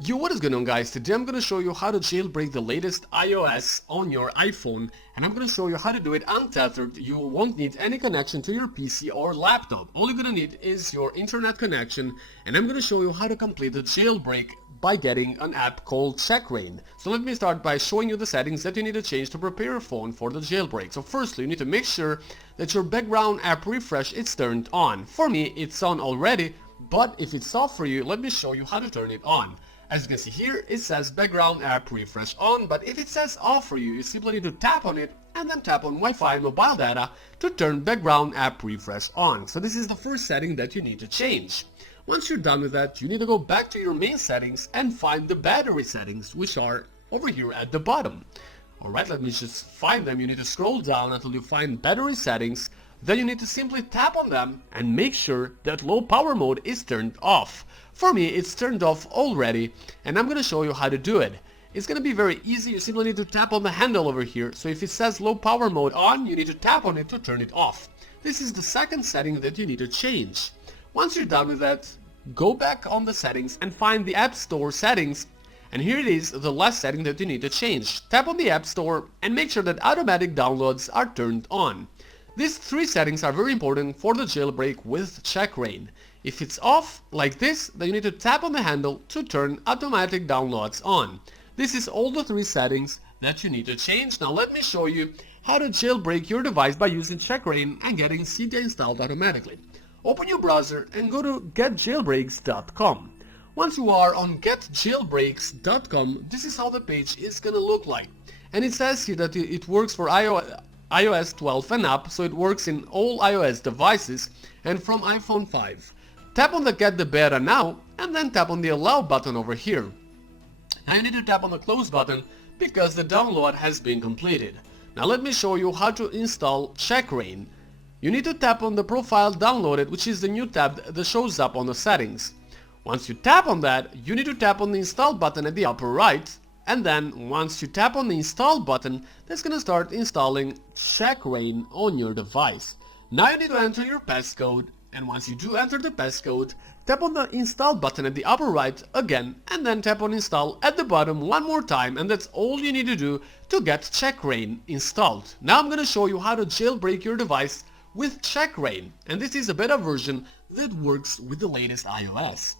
Yo, what is going on, guys? Today I'm going to show you how to jailbreak the latest iOS on your iPhone, and I'm going to show you how to do it untethered. You won't need any connection to your PC or laptop. All you're going to need is your internet connection, and I'm going to show you how to complete the jailbreak by getting an app called Checkra1n. So let me start by showing you the settings that you need to change to prepare your phone for the jailbreak. So firstly, you need to make sure that your background app refresh is turned on. For me, it's on already, but if it's off for you, let me show you how to turn it on. As you can see here, it says background app refresh on, but if it says off for you, you simply need to tap on it and then tap on Wi-Fi and mobile data to turn background app refresh on. So this is the first setting that you need to change. Once you're done with that, you need to go back to your main settings and find the battery settings, which are over here at the bottom. Alright, let me just find them. You need to scroll down until you find battery settings. Then you need to simply tap on them and make sure that low power mode is turned off. For me, it's turned off already, and I'm going to show you how to do it. It's going to be very easy. You simply need to tap on the handle over here. So if it says low power mode on, you need to tap on it to turn it off. This is the second setting that you need to change. Once you're done with that, go back on the settings and find the App Store settings. And here it is, the last setting that you need to change. Tap on the App Store and make sure that automatic downloads are turned on. These three settings are very important for the jailbreak with Checkra1n. If it's off, like this, then you need to tap on the handle to turn automatic downloads on. This is all the three settings that you need to change. Now let me show you how to jailbreak your device by using Checkra1n and getting Cydia installed automatically. Open your browser and go to getjailbreaks.com. Once you are on getjailbreaks.com, this is how the page is gonna look like. And it says here that it works for iOS 12 and up, so it works in all iOS devices and from iPhone 5. Tap on the Get the Beta Now and then tap on the Allow button over here. Now you need to tap on the Close button because the download has been completed. Now let me show you how to install Checkra1n. You need to tap on the Profile Downloaded, which is the new tab that shows up on the settings. Once you tap on that, you need to tap on the Install button at the upper right, and then once you tap on the Install button, that's gonna start installing Checkra1n on your device. Now you need to enter your passcode, and once you do enter the passcode, tap on the Install button at the upper right again, and then tap on Install at the bottom one more time, and that's all you need to do to get Checkra1n installed. Now I'm gonna show you how to jailbreak your device with Checkra1n, and this is a beta version that works with the latest iOS.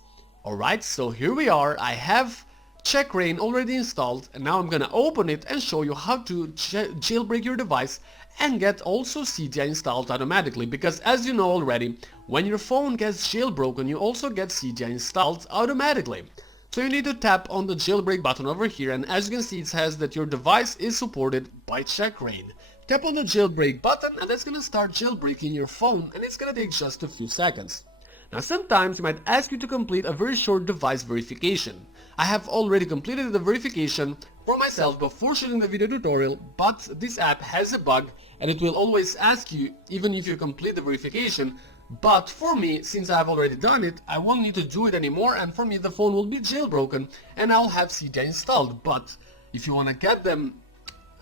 Alright, so here we are. I have Checkra1n already installed, and now I'm gonna open it and show you how to jailbreak your device and get also Cydia installed automatically, because as you know already, when your phone gets jailbroken, you also get Cydia installed automatically. So you need to tap on the jailbreak button over here, and as you can see, it says that your device is supported by Checkra1n. Tap on the jailbreak button and that's gonna start jailbreaking your phone, and it's gonna take just a few seconds. Now sometimes it might ask you to complete a very short device verification. I have already completed the verification for myself before shooting the video tutorial, but this app has a bug and it will always ask you even if you complete the verification. But for me, since I've already done it, I won't need to do it anymore, and for me the phone will be jailbroken and I'll have Cydia installed. But if you want to get them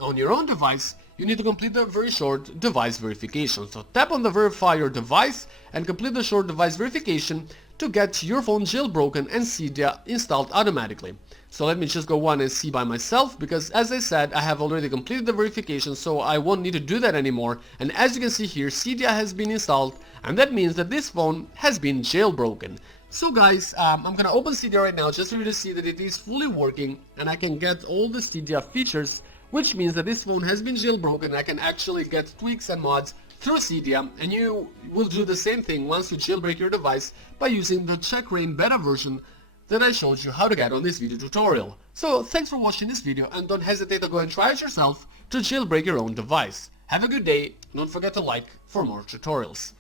on your own device, you need to complete a very short device verification. So tap on the Verify Your Device and complete the short device verification to get your phone jailbroken and Cydia installed automatically. So let me just go on and see by myself, because as I said, I have already completed the verification, so I won't need to do that anymore. And as you can see here, Cydia has been installed, and that means that this phone has been jailbroken. So guys, I'm gonna open Cydia right now just for you to see that it is fully working and I can get all the Cydia features, which means that this phone has been jailbroken. I can actually get tweaks and mods through Cydia, and you will do the same thing once you jailbreak your device by using the Checkra1n beta version that I showed you how to get on this video tutorial. So thanks for watching this video, and don't hesitate to go and try it yourself to jailbreak your own device. Have a good day, don't forget to like for more tutorials.